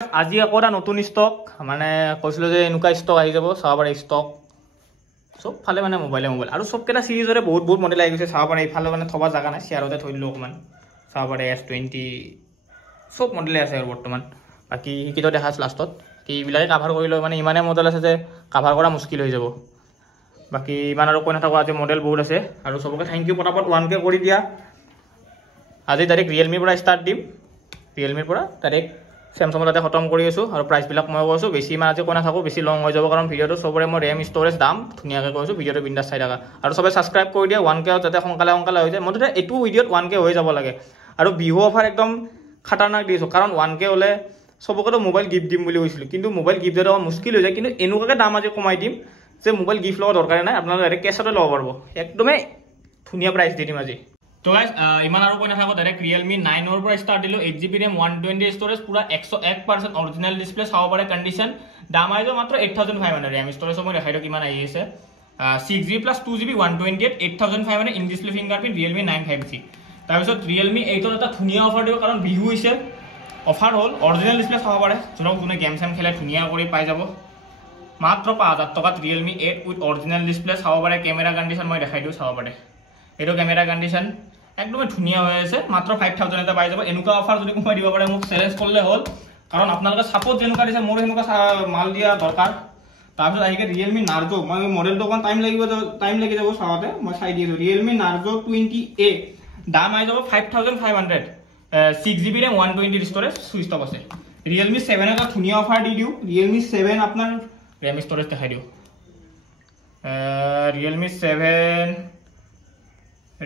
আজি আকৌ এটা নতুন ষ্টক মানে কৈছিল যে এনেকুৱা ষ্টক আহি যাব চাব পাৰে ষ্টক সব ফালে মানে মোবাইল আৰু সবকেইটা সিৰিজৰে বহুত মডেল আহি গৈছে চাব পাৰে ইফালে মানে থবা জাগা নাই শেয়াৰতে থৈ দিলো অকমান চাব পাৰে S20 সব মডেলে আছে আৰু বৰ্তমান বাকি কিটো দেখাছ লাষ্টত কি বিলাকে কভাৰ কৰিলো মানে ইমানে মডেল আছে যে কভাৰ কৰা মুশকিল হৈ যাব বাকি ইমান আৰু কোন এটা আজি মডেল বহুত আছে আৰু সবকে থ্যাংক ইউ পটাপট 1K কৰি দিয়া আজি ডাইৰেক্ট Realme পৰা ষ্টাৰ্ট দিম Realme পৰা ডাইৰেক্ট Samsung লাতে খতম কৰি আছো আৰু প্ৰাইস বিলাক মই কৈছো বেছি মান আজি কোনা থাকো বেছি লং হৈ যাব কাৰণ ভিডিওটো সবৰে মই RAM storage দাম ধুনিয়াকৈ কৈছো ভিডিওটো বিন্দাস চাই থাকা আৰু সবে সাবস্ক্ৰাইব কৰি দিয়া 1K যাতে সোনকালে হৈ যায় মতে এটো ভিডিওত 1K হৈ যাব লাগে আৰু বিহু অফাৰ একদম খতৰনাক দিছো কাৰণ 1K হলে সবকটো মোবাইল গিফট দিম বুলি কৈছিল কিন্তু মোবাইল গিফট দেওয়া মুশকিল হৈ যায় কিন্তু এনুকাকে দাম আজি কমাই দিম যে মোবাইল গিফট লওয়া দৰকাৰ নাই আপোনালোকে ডাইৰেক্ট কেছতে লব পাৰবো একদমই ধুনিয়া প্ৰাইস দি দিম আজি তো গাইস ইমান আৰু কই নাথাকো ডাইৰেক্ট Realme 9 ৰ পৰা ষ্টাৰ্ট দিলো 8GB RAM 120 ষ্টৰেজ পুৰা 101% অৰিজিনাল ডিসপ্লে চাব পাৰে কন্ডিশন দাম আইজো মাত্ৰ 8500 RAM ষ্টৰেজ মই দেখাই দিও কিমান আহি আছে 6GB + 2GB 128 8500 in display fingerprint Realme 9 5G তাৰপিছত Realme 8 ৰ এটা ধুনিয়া অফাৰ দিব কাৰণ বিহু হৈছে অফাৰ হল অৰিজিনাল ডিসপ্লে চাব পাৰে জনক যোনে গেম সাম খেলে ধুনিয়া কৰি পাই যাব মাত্ৰ 5000 টকাত Realme 8 উইথ অৰিজিনাল ডিসপ্লে চাব পাৰে ক্যামেৰা কন্ডিশন মই দেখাই দিও চাব পাৰে এটো ক্যামেৰা কন্ডিশন একদম ধুনিয়া হৈ আছে মাত্ৰ 5000 এটা পাই যাব এনেকুৱা অফাৰ যদি কোনোবাই দিব পাৰে মোক চ্যালেঞ্জ কৰলে হল কাৰণ আপোনালোকে সাপোৰ্ট যেনেকুৱা দিছে মোৰ হেনুকা মাল দিয়া দৰকাৰ তাৰপিছত আহিকে Realme Narzo মই মডেলটো কোন টাইম লাগি যাব চাওতে মই চাই দিছো Realme Narzo 20A দাম আই যাব 5500 6GB RAM 120 storage switch off আছে Realme 7 এটা ধুনিয়া অফাৰ দি দিও Realme 7 আপোনাৰ RAM ষ্টৰেজ দেখাই দিও Realme 7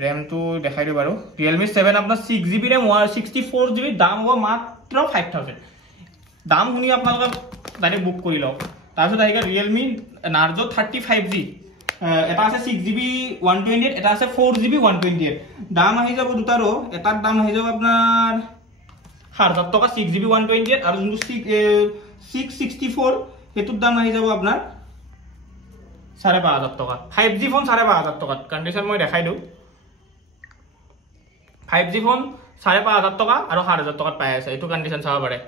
RAM to দেখাই দিও বাৰু Realme 7 আপোনাৰ 6GB RAM 64GB দাম হ'ব মাত্ৰ 5000 দাম শুনি আপোনালোকে ডাইৰেক্ট বুক কৰি লওক তাৰপিছত আহিকে Realme Narzo 35G এটা আছে 6GB 128 এটা আছে 4GB 128 দাম আহি যাব দুটাৰো এটাৰ দাম আহি যাব আপোনাৰ 7000 টকা 6GB 128 আৰু যোনটো 664 হেতুৰ দাম আহি যাব আপোনাৰ 5500 টকা 5G ফোন 5500 টকা কন্ডিশন মই দেখাই দিও 5G ফোন 5500 টকা আৰু 7000 টকাত পাই আছে এটো কন্ডিশন চাব পাৰে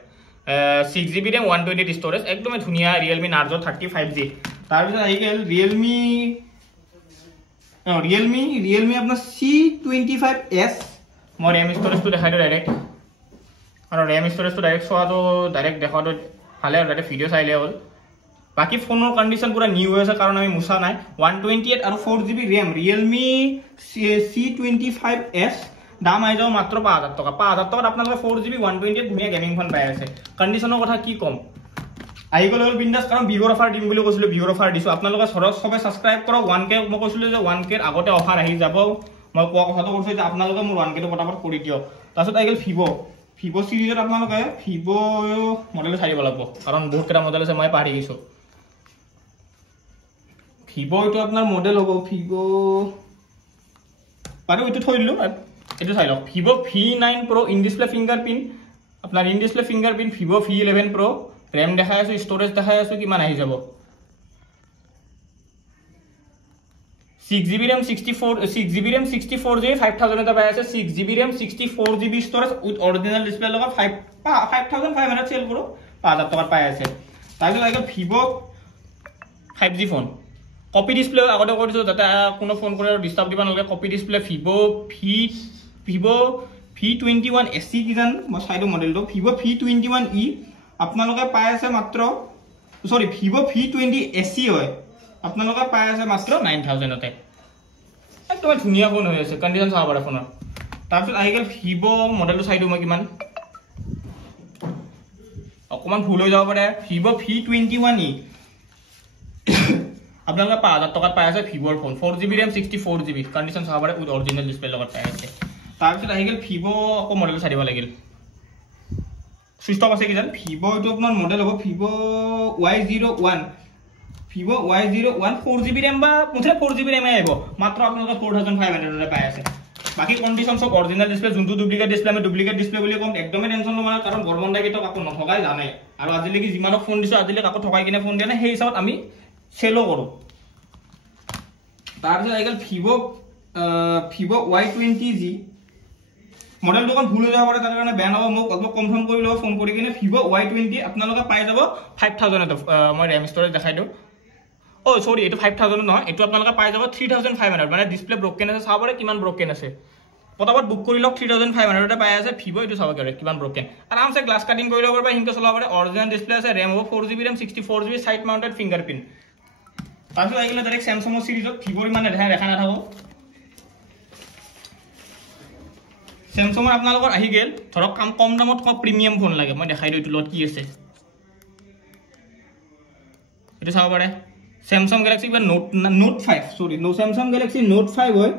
6GB RAM 128 ষ্টৰেজ একদমই ধুনিয়া Realme Narzo 35G তাৰপিছত আহি গেল Realme আপোনাৰ C25s মই RAM ষ্টৰেজটো দেখাই দিও ডাইৰেক্ট আৰু RAM ষ্টৰেজটো ডাইৰেক্ট সোৱাটো ডাইৰেক্ট দেখাটো ভালে আৰু ডাইৰেক্ট ভিডিও চাইলে হ'ল বাকি ফোনৰ কন্ডিশন পুৰা নিউ হৈ আছে কাৰণ আমি মুছা নাই 128 আৰু 4GB RAM Realme C25s দাম আই যাও মাত্ৰ 5000 টকা 5000 টকাত আপোনালোকে 4GB 128 ধুনিয়া গেমিং ফোন পাই আছে কন্ডিশনৰ কথা কি কম আই গল বিন্দাস কাৰণ বিহৰ অফাৰ দিম বুলি কৈছিল বিহৰ অফাৰ দিছো আপোনালোকে সৰস সবে সাবস্ক্ৰাইব কৰক 1K মই কৈছিল যে 1K ৰ আগতে অফাৰ আহি যাব মই কোৱা কথাটো কৈছো যে আপোনালোকে মোৰ 1K টো পটাপট কৰি দিও তাৰছত আই গল Vivo সিৰিজত আপোনালোকে Vivo মডেল চাই দিব লাগিব কাৰণ বহুত কেটা মডেল আছে মই পাহৰি গৈছো Vivo এটো আপোনাৰ মডেল হ'ব Vivo পারে এটো থৈ দিলো এটো চাই লওক Vivo V9 Pro in display fingerprint আপনার in display fingerprint Vivo V11 Pro RAM দেখাই আছে স্টোরেজ দেখাই আছে কিমান আহি যাব 6GB RAM 64GB 5000 এটা পাই আছে 6GB RAM 64GB storage with original display লগা 5500 সেল করো 5000 টাকা পাই আছে তাইলে লাগে Vivo 5G phone copy display আগতে কৰিছো যাতে কোনো ফোন কৰে ডিস্টার্ব দিবা নালাগে copy display Vivo V21 SE কিজান মই সাইডো মডেলটো Vivo V21e আপোনালোকে পাই আছে মাত্ৰ সৰি Vivo V20 SE হয় আপোনালোকে পাই আছে মাত্ৰ 9000 তে একদম ধুনিয়া ফোন হৈ আছে কন্ডিশন চাব পাৰে ফোনৰ তাৰপিছত আহি গেল Vivo মডেলটো চাইডো মই কিমান অকমান ভুল হৈ যাব পাৰে Vivo V21e আপোনালোকে 5000 টকাত পাই আছে Vivoৰ phone 4GB RAM 64GB condition চাব পাৰে উইথ অৰিজিনাল ডিসপ্লে লগত পাই আছে তাৰপিছত আহি গেল Vivo আকৌ মডেল চাই দিব লাগিল সুইচ অফ আছে কিজান Vivo এটো আপোনাৰ মডেল হ'ব Vivo Y01 4GB RAM বা মুঠে 4GB RAM আহিব মাত্ৰ আপোনালোকে 4500 ৰে পাই আছে বাকি কন্ডিশন সব অৰিজিনাল ডিসপ্লে যোনটো ডুপ্লিকেট ডিসপ্লে আমি ডুপ্লিকেট ডিসপ্লে বুলি কম একদমই টেনশন নলবা কাৰণ গৰমন্ডা কিটো কাকো নঠগাই জানে আৰু আজিলৈকে যিমানক ফোন দিছো আজিলৈকে কাকো ঠগাই কিনে ফোন দিয়া নাই সেই হিচাপত আমি সেলো কৰো তাৰপিছত আইগল Vivo Y20G মডেলটো অকণ ভুল হৈ যাব পাৰে, তাৰ কাৰণে বেয়া নহ'ব, মোক অলপ কনফাৰ্ম কৰি ল'ব ফোন কৰি কিনে। ভিভ' Y20 আপোনালোকে পাই যাব 5000 মই ৰেম ষ্ট'ৰেজ দেখাই দিওঁ। চৰি, এইটো 5000 নহয়, এইটো আপোনালোকে পাই যাব 3500, মানে ডিছপ্লে ব্ৰকেন আছে, চাব পাৰে কিমান ব্ৰকেন আছে। পটাপট বুক কৰি লওক, 3500 পাই আছে ভিভ', এইটো চাব পাৰে কিমান ব্ৰকেন। আৰামছে গ্লাছ কাটিং কৰি ল'ব পাৰিবা, সিংকে চলাব পাৰে। অৰিজিনেল ডিছপ্লে আছে, ৰেম হ'ব 4GB RAM, 64GB side mounted fingerprint. তাৰপিছত আহিলে ডাইৰেক্ট চেমচাঙৰ চিৰিজত, ভিভ'ৰ ইমান দেখা নাথাকো। চেমচাঙৰ আপোনালোকৰ আহি গ'ল, ধৰক কম দামত প্ৰিমিয়াম ফোন লাগে, মই দেখাই দিওঁ এইটো লগত কি আছে। এইটো চাব পাৰে চেমচাং গেলাক্সি নোট 5, সৰি চেমচাং গেলাক্সি নোট 5 হয়,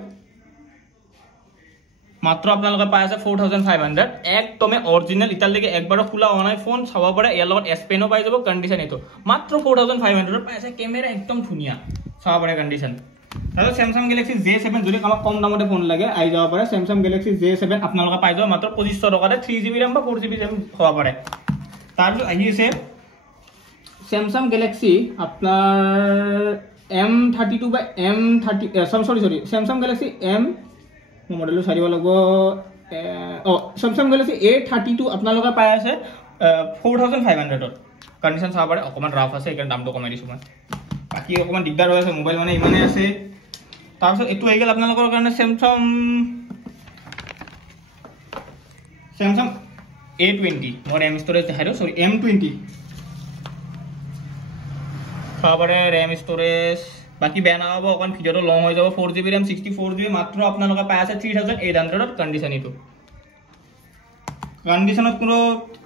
মাত্ৰ আপোনালোকে পাই আছে 4500। একদমে অৰিজিনেল, এতিয়ালৈকে একবাৰো খোলা হোৱা নাই ফোন, চাব পাৰে। ইয়াৰ লগত এছ পেনো পাই যাব, কণ্ডিশ্যন এইটো মাত্ৰ 4500 পাই আছে। কেমেৰা একদম ধুনীয়া, চাব পাৰে কণ্ডিশ্যন। তাৰপিছত চেমচাং গেলাক্সি J7, যদি আমাক কম দামতে ফোন লাগে আহি যাব পাৰে। চেমচাং গেলাক্সি J7 আপোনালোকে পাই যাব মাত্ৰ 2500 টকাতে, 3GB ৰেম বা 4GB ৰেম হ'ব পাৰে। তাৰপিছত আহি আছে চেমচাং গেলাক্সি আপোনাৰ M32 বা M30, সৰি চেমচাং গেলাক্সি মডেলটো চাই দিব লাগিব। চেমচাং গেলাক্সি A32 আপোনালোকে পাই আছে 4500। কণ্ডিশ্যন চাব পাৰে, অকণমান ৰাফ আছে, সেইকাৰণে দামটো কমাই দিছোঁ মই। বাকী অকণমান দিগদাৰ হৈ আছে, মোবাইল মানে ইমানেই আছে। তাৰপিছত এইটো আহি গ'ল আপোনালোকৰ কাৰণে চেমচাং A20, মই ৰেম ষ্ট'ৰেজ দেখাই দিওঁ, সৰি M20 চাব পাৰে, ৰেম ষ্ট'ৰেজ বাকী বেয়া নহ'ব, অকণ ভিডিঅ'টো লং হৈ যাব। 4GB ৰেম, 64GB, মাত্ৰ আপোনালোকে পাই আছে 3800। কণ্ডিশ্যন এইটো কণ্ডিশ্যনত কোনো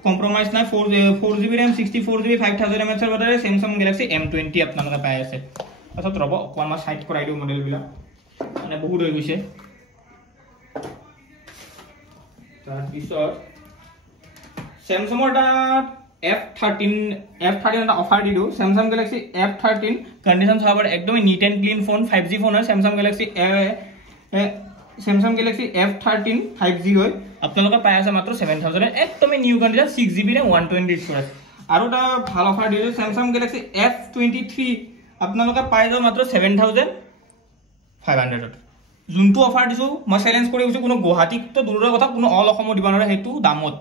কম্প্ৰমাইজ নাই। 4GB RAM, 64GB, 5000 mAh battery, Samsung Galaxy M20 আপোনালোকে পাই আছে। তাৰপিছত ৰ'ব অকণমান মই চাইড কৰাই দিওঁ, মডেলবিলাক মানে বহুত হৈ গৈছে। তাৰপিছত চেমচাঙৰ তাত F13 এটা অফাৰ দি দিওঁ, চেমচাং গেলাক্সি F13। কণ্ডিশ্যন চাব পাৰে, একদমেই neat and clean phone, 5G phone হয়। চেমচাং গেলাক্সি F13 5G হয়, আপোনালোকে পাই আছে মাত্ৰ 7000। একদমেই new condition, 6GB RAM, 120 storage. আৰু এটা ভাল অফাৰ দি দিওঁ, চেমচাং গেলাক্সি F23 আপোনালোকে পাই যাব মাত্ৰ 7500। যোনটো অফাৰ দিছোঁ মই চেলেঞ্জ কৰি গৈছোঁ, কোনো গুৱাহাটীতো দূৰৰ কথা, কোনো অল অসমো দিব নোৱাৰে সেইটো দামত।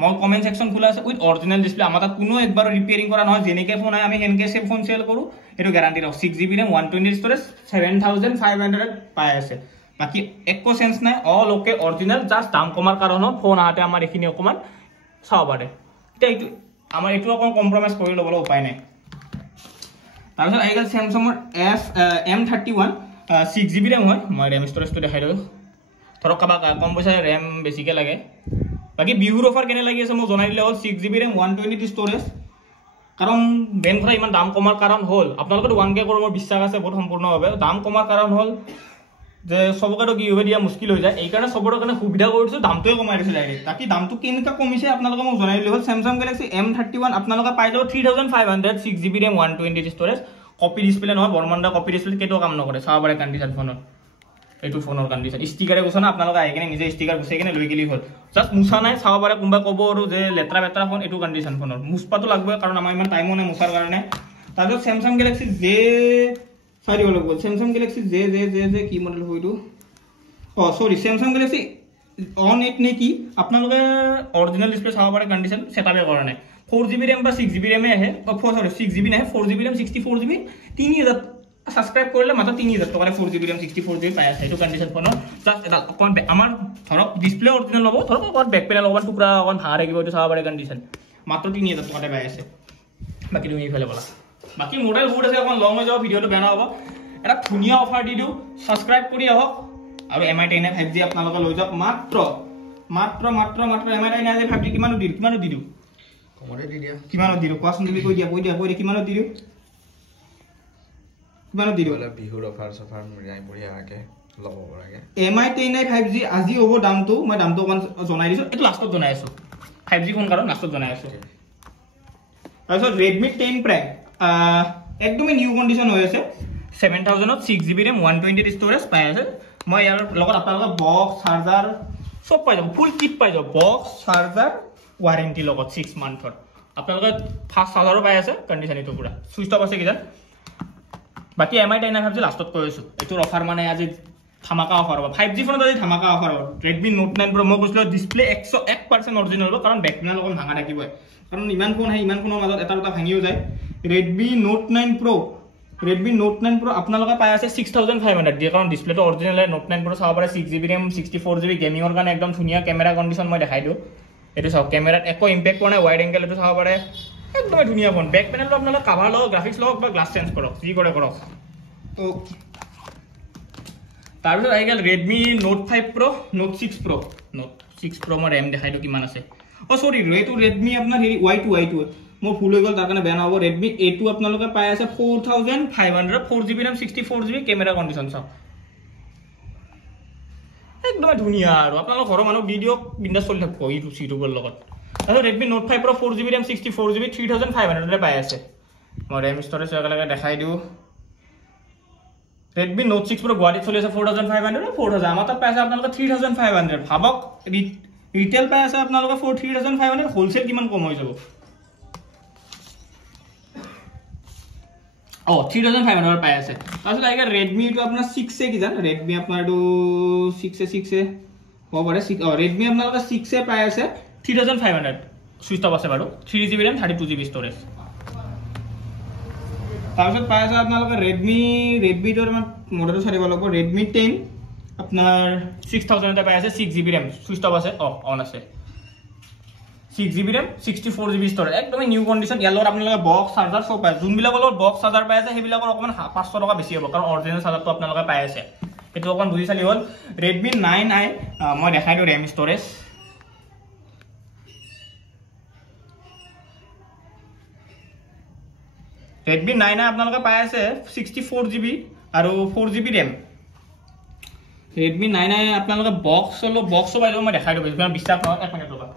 মই কমেণ্ট ছেকশ্যন খোলা আছে, উইথ অৰিজিনেল ডিছপ্লে। আমাৰ তাত কোনো একবাৰ ৰিপেয়াৰিং কৰা নহয়, যেনেকৈ ফোন হয় আমি সেনেকৈ ফোন চেল কৰোঁ, এইটো গেৰাণ্টি ৰাখোঁ। 6GB ৰেম, 120 ষ্ট'ৰেজ, 7500 পাই আছে। বাকী একো চেঞ্জ নাই, অল অ'কে অৰিজিনেল, জাষ্ট দাম কমাৰ কাৰণত ফোন আহোঁতে আমাৰ এইখিনি অকণমান চাব পাৰে। এতিয়া এইটো অকণমান কম্প্ৰমাইজ কৰি ল'বলৈ উপায় নাই। তাৰপিছত আহি গ'ল চেমচাঙৰ M31, 6GB ৰেম হয়। মই ৰেম ষ্ট'ৰেজটো দেখাই দিওঁ, ধৰক কাৰোবাক কম পইচা ৰেম বেছিকৈ লাগে। বাকী বিহুৰ অফাৰ কেনে লাগি আছে মোক জনাই দিলে হ'ল। 6GB RAM, 120 storage. কাৰণ মেইন কথা ইমান দাম কমাৰ কাৰণ হ'ল, আপোনালোকেতো 1K কৰোঁ মোৰ বিশ্বাস আছে বহুত সম্পূৰ্ণভাৱে। দাম কমাৰ কাৰণ হ'ল যে চবকেতো গিভৱে দিয়া মুস্কিল হৈ যায়, এইকাৰণে চবৰে কাৰণে সুবিধা কৰি দিছোঁ, দামটোৱে কমাই দিছোঁ ডাইৰেক্ট। বাকী দামটো কেনেকৈ কমিছে আপোনালোকে মোক জনাই দিলে হ'ল। চেমচাং গেলাক্সি M31 আপোনালোকে পাই যাব 3500, 6GB RAM, 120 storage. Copy display নহয়, বৰ্মণ্ডা কপি ডিছপ্লে কেতিয়াও কাম নকৰে, চাব পাৰে কণ্ডিশ্যন ফোনৰ। এইটো ফোনৰ কণ্ডিশ্যন, ষ্টিকাৰে গুছা না, আপোনালোকে আহি কিনে নিজে ষ্টিকাৰ গুচাই কিনে লৈ গেলি হ'ল। জাষ্ট মুচা নাই, চাব পাৰে। কোনোবাই ক'ব আৰু যে লেতেৰা বেতেৰা ফোন, এইটো কণ্ডিশ্যন ফোনৰ। মুচপাটো লাগবই, কাৰণ আমাৰ ইমান টাইমো নাই মুচাৰ কাৰণে। তাৰপিছত চেমচাং গেলাক্সি চাই দিব লাগিব, চেমচাং গেলাক্সি কি মডেল হয় এইটো? সৰি চেমচাং গেলাক্সি On8 নে কি? আপোনালোকে অৰিজিনেল ডিছপ্লে চাব পাৰে, কণ্ডিশ্যন ছেটআপে কৰা নাই। 4GB ৰেম বা 6GB ৰেমে আহে, 6GB নাহে, 4GB ৰেম, 64GB, 3000 ছাবস্ক্ৰাইব কৰিলে মাত্ৰ 3000 টকাৰে 4GB ৰেম, 64GB পাই আছে। এইটো কণ্ডিশ্যন ফোনৰ। জাষ্ট এটা অকণমান আমাৰ ধৰক ডিছপ্লে অৰিজিনেল ল'ব, ধৰক অকণমান বেক পেনেল অকণমান টুকুৰা অকণমান ভাড়া থাকিব, এইটো চাব পাৰে কণ্ডিশ্যন মাত্ৰ 3000 টকাতে পাই আছে। বাকী তুমি এইফালে বলা, বাকী মডেল বহুত আছে, অকণমান লং হৈ যাব, ভিডিঅ'টো বেয়া নহ'ব। এটা ধুনীয়া অফাৰ দি দিওঁ, ছাবস্ক্ৰাইব কৰি আহক। আৰু MI 10 5G আপোনালোকে লৈ যাওক মাত্ৰ MI 10 5G কিমানো দি দিওঁ? কমতে দি দিয়া। কিমানো দি দিওঁ কোৱাচোন, তুমি কৈ দিয়া কিমানো দি দিওঁ? কিমানো দি দিওঁ? বিহুৰ অফাৰ চফাৰ বঢ়িয়াকৈ ল'ব পৰাকৈ। MI 10 5G আজি হ'ব দামটো, মই দামটো অকণমান জনাই দিছোঁ, এইটো লাষ্টত জনাই আছোঁ। 5G ফোন কাৰণ লাষ্টত জনাই আছোঁ। তাৰপিছত Redmi 10 Prime একদমেই নিউ কণ্ডিশ্যন হৈ আছে, 7000, 6GB ৰেম, 120 ষ্ট'ৰেজ পাই আছে। মই ইয়াৰ লগত আপোনালোকে বক্স, চাৰ্জাৰ চব পাই যাব, ফুল কিট পাই যাব, বক্স, চাৰ্জাৰ, ৱাৰেণ্টি লগত 6 মান্থৰ। আপোনালোকে ফাষ্ট চাৰ্জাৰো পাই আছে, কণ্ডিশ্যন এইটো পুৰা চুইচ অফ আছে কিজান। বাকী MI 10 5G লাষ্টত কৈ আছোঁ, এইটোৰ অফাৰ মানে আজি ধামাকা অফাৰ হ'ব 5G ফোনত আজি ধামাকা অফাৰ হ'ব Redmi Note 9 Pro মই কৈছিলো ডিসপ্লে 101% অৰিজিনাল হ'ব কাৰণ বেক পেনেল অকন ভাঙা থাকিব কাৰণ ইমান ফোন ইমান ফোনৰ মাজত এটা দুটা ভাঙিও যায় Redmi Note 9 Pro আপোনালোকে পাই আছে 6500 দিয়ে কাৰণ ডিসপ্লেটো অৰিজিনাল Note 9 Pro চাব পাৰে 6GB RAM 64GB গেমিংৰ কাৰণে একদম ধুনীয়া কেমেৰা কণ্ডিশ্যন মই দেখাই দিও এটো চাওক কেমেৰাত একো ইম্পেক্ট কৰা নাই ওয়াইড এংগেল এটো চাব পাৰে একদম ধুনীয়া ফোন বেক পেনেলটো আপোনালোকে কভাৰ লওক গ্ৰাফিক্স লওক বা গ্লাছ চেঞ্জ কৰক যি কৰে কৰক তো তাৰপিছত আহি গেল Redmi Note 5 Pro Note 6 Pro মই RAM দেখাই দিও কিমান আছে সৰি এইটো Redmi আপোনাৰ Y2 মই ফুল হৈ গল তাৰ কাৰণে বেয়া নহব Redmi A2 আপোনালোকে পাই আছে 4500 4GB RAM 64GB camera condition চাওক একদম ধুনীয়া আৰু আপোনালোকৰ ঘৰৰ মানুহ ভিডিও বিন্দাছ চলি থাকিব ইউটিউবৰ লগত আৰু Redmi Note 5 Pro 4GB RAM 64GB 3500 ৰে পাই আছে মই RAM ষ্টৰেজ একেলগে দেখাই দিও Redmi Note 6 Pro গুৱাহাটীত চলি আছে 4500 4000 আমাৰ তাত পাই আছে আপোনালোকে 3500 ভাবক ৰিটেল পাই আছে আপোনালোকে 3500 হোলসেল কিমান কম হৈ যাব 3500 পাই আছে তাৰপিছত আইগা Redmi টো আপোনাৰ 6 কি জান Redmi আপোনাৰ টো 6 হ'ব পাৰে Redmi আপোনালোকে 6 পাই আছে 3500 সুইচ অফ আছে বাৰু 3GB RAM 32GB ষ্টৰেজ তাৰপিছত পাই আছে আপোনালোকে Redmi টোৰ মডেলটো চাৰিব লাগিব Redmi 10 আপোনাৰ 6000 তে পাই আছে 6GB RAM সুইচ অফ আছে অন আছে 6GB RAM 64GB ষ্টৰেজ একদম নিউ কন্ডিশন ইয়াৰ আপোনালোকে বক্স চাৰ্জাৰ সব পায় যোনবিলাকৰ বক্স চাৰ্জাৰ পাই আছে সেইবিলাকৰ অকমান 500 টকা বেছি হ'ব কাৰণ অৰিজিনাল চাৰ্জাৰটো আপোনালোকে পাই আছে এটো অকমান বুজি চালি হ'ল Redmi 9i মই দেখাই দিও RAM ষ্টৰেজ Redmi 9i আপোনালোকে পাই আছে 64GB আৰু 4GB RAM Redmi 9i আপোনালোকে বক্স পাই যাব মই দেখাই দিও বেছি বিশ্বাস নহয় 1 মিনিট ৰবা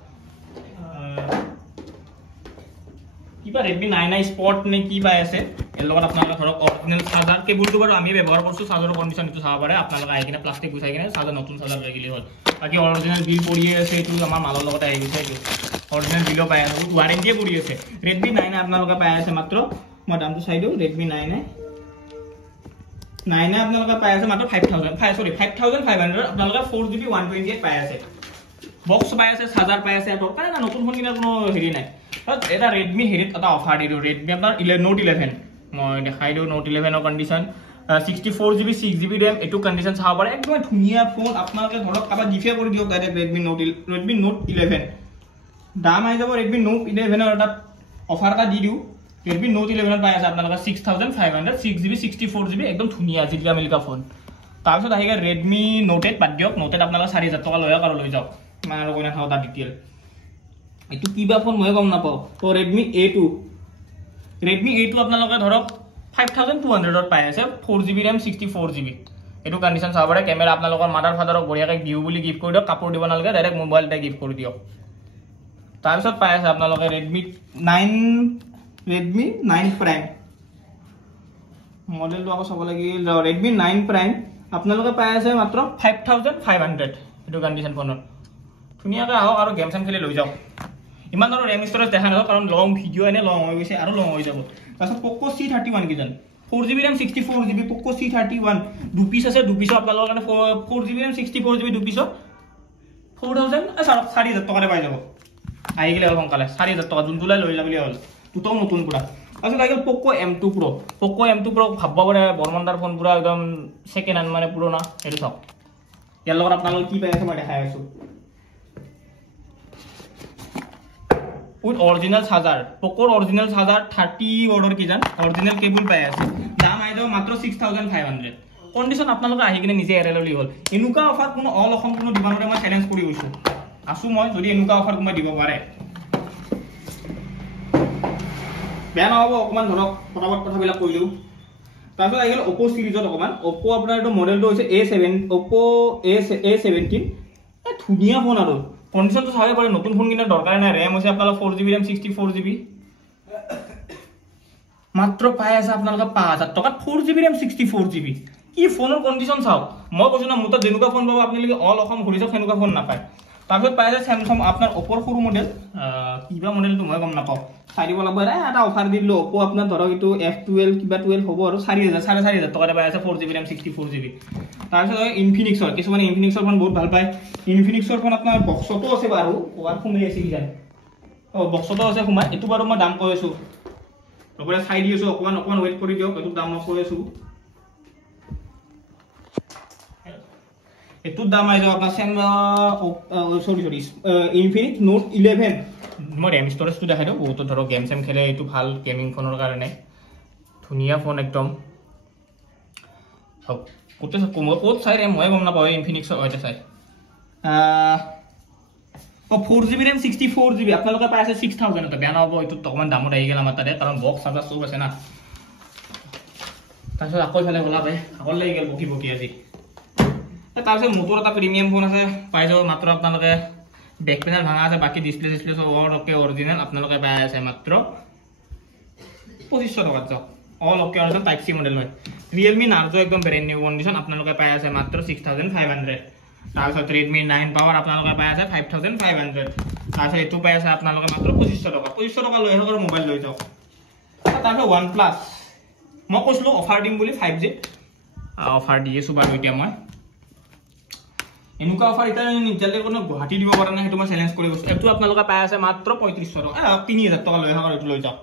কিবা Redmi 9i Sport নে কি পাই আছে এৰ লগত আপোনালোকে ধৰক অৰিজিনাল চাৰ্জাৰ কেবলটো বাৰু আমি ব্যৱহাৰ কৰিছো চাৰ্জাৰৰ কণ্ডিশ্যন এটো চাব পাৰে আপোনালোকে আহি কিনে প্লাষ্টিক গুছাই কিনে চাৰ্জাৰ নতুন চাৰ্জাৰ লৈ গলি হ'ল বাকি অৰিজিনাল বিল পৰি আছে এটো আমাৰ মালৰ লগত আহি গৈছে এটো অৰিজিনাল বিলও পাই আছে ওয়াৰেন্টিয়ে পৰি আছে Redmi 9i আপোনালোকে পাই আছে মাত্ৰ মই দামটো চাই দিও Redmi 9i আপোনালোকে পাই আছে মাত্ৰ 5500 আপোনালোকে 4GB 128 পাই আছে বক্স পাই আছে চাৰ্জাৰ পাই আছে আৰু কাৰণে নতুন ফোন কিনা কোনো হেৰি নাই এটা Redmi হেৰিত এটা অফাৰ দিও Redmi আপোনাৰ Note 11 মই দেখাই দিও Note 11 ৰ কণ্ডিশ্যন 64GB 6GB RAM এটো কণ্ডিশ্যন চাব পাৰে একদম ধুনীয়া ফোন আপোনালোকে ধৰক কাবা ডিফে কৰি দিওক ডাইৰেক্ট Redmi Note 11 দাম আই যাব Redmi Note 11 ৰ এটা অফাৰ এটা দি দিও Redmi Note 11 পাই আছে আপোনালোকে 6500 6GB 64GB একদম ধুনীয়া জিলকা মিলকা ফোন তাৰপিছত আহিগা Redmi Note 8 বাদ দিওক Note 8 আপোনালোকে 4000 টকা লয় আৰু লৈ যাওক মানৰ কোনে থাও তা ডিটেইল এটো কিবা ফোন মই গম নাপাও তো Redmi A2 আপোনালোকে ধৰক 5200 ত পাই আছে 4GB RAM 64GB এটো কণ্ডিশ্যন চাব পাৰে কেমেৰা আপোনালোকৰ মাদাৰ ফাদাৰক বঢ়িয়াকৈ দিউ বুলি গিফট কৰি দিওক কাপোৰ দিব নালাগে ডাইৰেক্ট মোবাইল এটা গিফট কৰি দিওক তাৰপিছত পাই আছে আপোনালোকে Redmi 9 Prime মডেলটো আকৌ চাব লাগিল Redmi 9 Prime আপোনালোকে পাই আছে মাত্ৰ 5500 এটো কণ্ডিশ্যন ফোনৰ ধুনীয়াকৈ আহক আৰু গেম খেলি লৈ যাওক ইমান আৰু RAM ষ্টৰেজ দেখা নাযাব কাৰণ লং ভিডিও এনে লং হৈ গৈছে আৰু লং হৈ যাব তাৰপিছত Poco C31 কি জান 4GB RAM 64GB Poco C31 দু পিস আছে দু পিস আপোনালোকৰ কাৰণে 4GB RAM 64GB দু পিস 4000 টকাৰে পাই যাব আহি গলে সোনকালে 4000 টকা যোনটোলাই লৈ যাবলি হ'ল দুটাও নতুন পুৰা তাৰপিছত লাগিল Poco M2 Pro ভাবব পাৰে বৰমণ্ডাৰ ফোন পুৰা একদম সেকেন্ড হ্যান্ড মানে পুৰণা এটো চাওক ইয়াৰ লগত আপোনালোকে কি পাই আছে মই দেখাই আছো with original charger Poco original charger 30 order কি জান original cable পাই আছে দাম আই যাব মাত্ৰ 6500 কন্ডিশন আপোনালোকে আহি কিনে নিজে এৰেললি হ'ল এনুকা অফাৰ কোনো অল অসম কোনো দোকানতে মই চ্যালেঞ্জ কৰি গৈছো আসু মই যদি এনুকা অফাৰ কোনোবা দিব পাৰে বেয়া নহব অকমান ধৰক কথাবিলাক কৈ দিও তাৰপিছত আহি গল Oppo সিৰিজত অকমান Oppo আপোনাৰ এটো মডেলটো হৈছে Oppo A17 ধুনীয়া ফোন আৰু কন্ডিশন তো চাই পাৰে নতুন ফোন কিনাৰ দৰকাৰ নাই RAM হৈছে আপোনালোক 4GB RAM 64GB মাত্ৰ পাই আছে আপোনালোক 5000 টকাত 4GB RAM 64GB কি ফোনৰ কন্ডিশন চাও মই কৈছো না মুতা যেনুকা ফোন পাব আপোনালোকে অল অসম ঘুৰিছে সেনুকা ফোন নাপায় তাৰপিছত পাই আছে স্যামসাং আপোনাৰ অপৰ সৰু মডেল কিবা মডেলটো মই গম নাপাওঁ চাই দিব লাগিব এটা অফাৰ দিলোঁ অপো আপোনাৰ ধৰক এইটো F12 কিবা 12 হ'ব আৰু 4000 4500 টকাতে পাই আছে 4GB RAM 64GB তাৰপিছত ইনফিনিক্সৰ কিছুমানে ইনফিনিক্সৰ ফোন বহুত ভাল পায় ইনফিনিক্সৰ ফোন আপোনাৰ বক্সতো আছে বাৰু ওৱান সোমাই আছে কিজান বক্সতো আছে সোমাই এইটো বাৰু মই দাম কৈ আছো ৰবৰে চাই দি আছো অকমান ওয়েট কৰি দিয়ক এইটো দাম মই কৈ আছো এটোৰ দাম আইছো আপোনাৰ সৰি ইনফিনিক্স নোট 11 মই ৰেম ষ্টৰেজটো দেখাই দিওঁ বহুত ধৰক গেম চেম খেলে এইটো ভাল গেমিং ফোনৰ কাৰণে ধুনীয়া ফোন একদম ক'ত চাই ৰেম মই গম নাপাওঁ ইনফিনিক্সৰ হয়তে চাই 4GB RAM 64GB আপোনালোকে পাই আছে 6000 এটা বেয়া নহ'ব এইটো অকমান দামত আহি গ'ল আমাৰ তাতে কাৰণ বক্স চাৰ্জাৰ চব আছে না তাৰপিছত আকৌ ইফালে গ'লা পাই আগৰ লাগি গ'ল বকি আজি তাৰপিছত মোটৰ এটা প্ৰিমিয়াম ফোন আছে পাই যাব মাত্ৰ আপোনালোকে বেক পেনেল ভাঙা আছে বাকি ডিসপ্লে সব ওকে অৰিজিনাল আপোনালোকে পাই আছে মাত্ৰ 2500 টকাত যাওক অল ওকে অরিজিনাল টাইপ সি মডেল হয় Realme Narzo একদম ব্র্যান্ড নিউ কন্ডিশন আপোনালোকে পাই আছে মাত্ৰ 6500 তাৰপিছত Redmi 9 পাৱাৰ আপোনালোকে পাই আছে 5500 তাৰপিছত এটো পাই আছে আপোনালোকে মাত্ৰ 2500 টকা লৈ আহিব মোবাইল লৈ যাওক তাৰপিছত OnePlus মই কৈছিলো অফাৰ দিম বুলি 5G অফাৰ দি আছো বাৰু এতিয়া মই এনুকা অফাৰ এটা নিজালে কোনো গুৱাহাটী দিব পৰা নাই হেতু মই চ্যালেঞ্জ কৰি গৈছো এটো আপোনালোকে পাই আছে মাত্ৰ 3500 টকা 3000 টকা লৈ আহিব এটো লৈ যাওক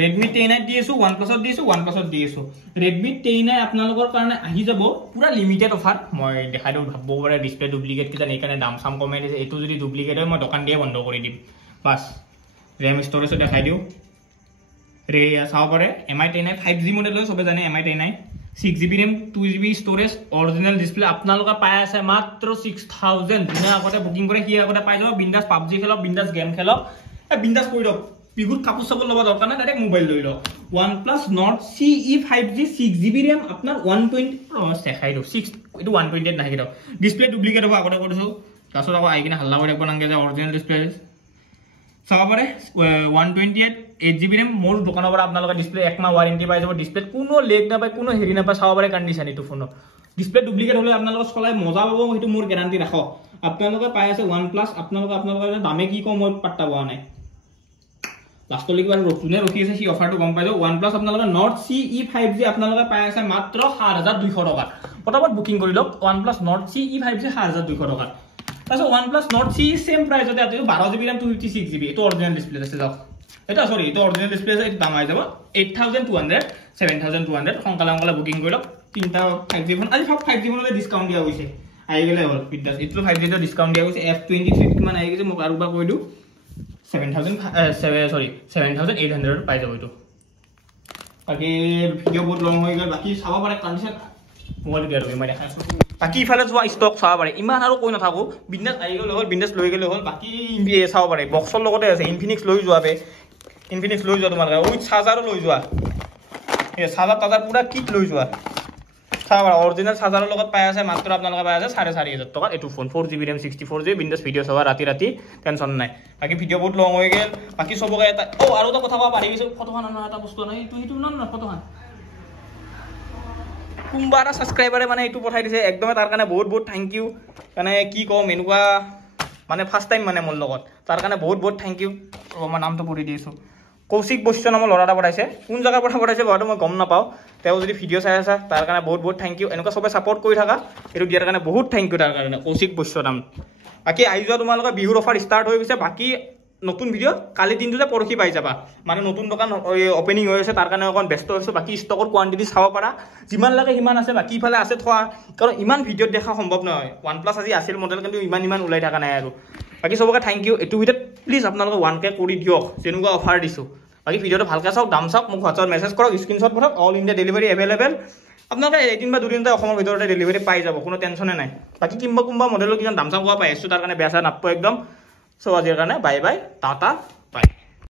Redmi 10 দি আছো OnePlus দি আছো OnePlus দি আছো Redmi 10 আপোনালোকৰ কাৰণে আহি যাব পুৰা লিমিটেড অফাৰ মই দেখাই দিও ভাবব পাৰে ডিসপ্লে ডুপ্লিকেট কিটা নাই কাৰণে দাম সাম কমাই দিছে এটো যদি ডুপ্লিকেট হয় মই দোকান দিয়ে বন্ধ কৰি দিম বাস RAM storage দেখাই দিও ৰে চাও পাৰে Mi 10 5G মডেল হয় সবে জানে Mi 10 6GB RAM 2GB storage original display আপোনালোকে পাই আছে মাত্ৰ 6000 দিনা আগতে বুকিং কৰে কি আগতে পাই যাব বিন্দাস PUBG খেলক বিন্দাস গেম খেলক বিন্দাস কৰি দিওক বিগুত কাপোৰ সব লব দৰকাৰ নাই ডাইৰেক্ট মোবাইল লৈ ল OnePlus Nord CE 5G 6GB RAM আপোনাৰ 120 দেখাই দিও 6 এটো 128 নাহি দিও ডিসপ্লে ডুপ্লিকেট হ'ব আগতে কৰিছো তাছত আকৌ আইকিনা হাল্লা কৰি ৰাখব নাংগে যে অৰিজিনাল ডিসপ্লে চাব পাৰে 128 8GB RAM মোৰ দোকানৰ পৰা আপোনালোকে ডিসপ্লে একমাহ ওয়াৰেন্টি পাই যাব ডিসপ্লে কোনো লেগ না পায় কোনো হেৰি না পায় চাব পাৰে কন্ডিশন এটো ফোনৰ ডিসপ্লে ডুপ্লিকেট হলে আপোনালোকে চলাই মজা পাব হেতু মোৰ গ্যাৰান্টি ৰাখো আপোনালোকে পাই আছে OnePlus আপোনালোকে দামে কি কম মই পাত্তা পোৱা নাই লাষ্টৰ লিক বাৰ ৰখি আছে সি অফাৰটো গম পাই যাও OnePlus আপোনালোকে Nord CE 5G আপোনালোকে পাই আছে মাত্ৰ 7200 টকা পটাপট বুকিং কৰি লওক OnePlus Nord CE 5G 7200 টকা তাছত OnePlus Nord CE সেম প্ৰাইসতে আছে 12GB RAM 256GB এটো অৰিজিনাল ডিসপ্লে আছে যাওক এটা সৰি এটো অৰিজিনাল ডিসপ্লে আছে দাম আই যাব 8200 7200 সংকালা বুকিং কৰি লওক তিনটা 5G ফোন আজি সব 5G ফোনলে ডিসকাউন্ট দিয়া হৈছে আই গলে হল বিদ্যাস এটো 5G তে ডিসকাউন্ট দিয়া হৈছে F23 কিমান আই গৈছে মোক আৰু বা কৈ দিও 7800 পাই যাব এটো বাকি ভিডিও বহুত লং হৈ গল বাকি চাব পাৰে কন্ডিশন মোবাইল দিয়া ৰবি মই দেখাইছো বাকি ইফালে যোৱা ষ্টক চাব পাৰে ইমান আৰু কৈ নাথাকো বিন্দাস আই গলে হল বিন্দাস লৈ গলে হল বাকি চাব পাৰে বক্সৰ লগতে আছে ইনফিনিক্স লৈ যোৱাবে ইনফিনিক্স লৈ যোৱা তোমাৰ ওই চাৰ্জাৰো লৈ যোৱা এ চাৰ্জাৰ পুৰা কিট লৈ যোৱা চাব পাৰে অৰিজিনাল চাৰ্জাৰৰ লগত পাই আছে মাত্ৰ আপোনালোকে পাই আছে 4500 টকা এটো ফোন 4GB RAM 64GB বিন্দাস ভিডিও চাবা ৰাতি টেনচন নাই বাকি ভিডিও বহুত লং হৈ গেল বাকি সবকে এটা আৰু এটা কথা পাৰি গৈছে ফটোখন এটা বস্তু নাই এইটো না ফটোখন কুম্বাৰা সাবস্ক্ৰাইবাৰে মানে এইটো পঠাই দিছে একদম তাৰ কাৰণে বহুত থ্যাংক ইউ মানে কি কম এনেকুৱা মানে ফাৰ্স্ট টাইম মানে মোৰ লগত তাৰ কাৰণে বহুত থ্যাংক ইউ মই নামটো পঢ়ি দিছো কৌশিক বৈশ্য নামৰ লৰাটা পঠাইছে কোন জায়গাৰ পৰা পঠাইছে বাৰু মই গম নাপাও তেও যদি ভিডিও চাই আছে তাৰ কাৰণে বহুত থ্যাংক ইউ এনেকুৱা সবে সাপোৰ্ট কৰি থাকা এটো দিয়াৰ কাৰণে বহুত থ্যাংক ইউ তাৰ কাৰণে কৌশিক বৈশ্য নাম বাকি আই যোৱা তোমালোকৰ বিহুৰ অফাৰ ষ্টাৰ্ট হৈ গৈছে বাকি নতুন ভিডিও কালি দিনটোতে পৰখি পাই যাবা মানে নতুন দোকান ওপেনিং হৈ আছে তাৰ কাৰণে অকন ব্যস্ত হৈছো বাকি ষ্টকৰ কোৱান্টিটি চাব পাৰা যিমান লাগে হিমান আছে বাকি ইফালে আছে থোৱা কাৰণ ইমান ভিডিও দেখা সম্ভৱ নহয় OnePlus আজি আছিল মডেল কিন্তু ইমান ওলাই থাকা নাই আৰু বাকি সবকে থ্যাংক ইউ এটো ভিডিও প্লিজ আপোনালোকে 1K কৰি দিয়ক যেনুকা অফাৰ দিছো বাকি ভিডিওটো ভালকে চাওক দাম চাওক মোক হোৱাটছআপ মেছেজ কৰক স্ক্ৰিনশ্বট পঠাওক অল ইণ্ডিয়া ডেলিভাৰী এভেইলেবল আপোনালোকে এদিন বা দুদিনতে অসমৰ ভিতৰতে ডেলিভাৰী পাই যাব কোনো টেনচনে নাই বাকি কোনবা মডেলৰ কিমান দাম চাম কোৱা পাই আছো তাৰ কাৰণে বেয়া নাপাব একদম সো আজিৰ কাৰণে বাই বাই টাটা বাই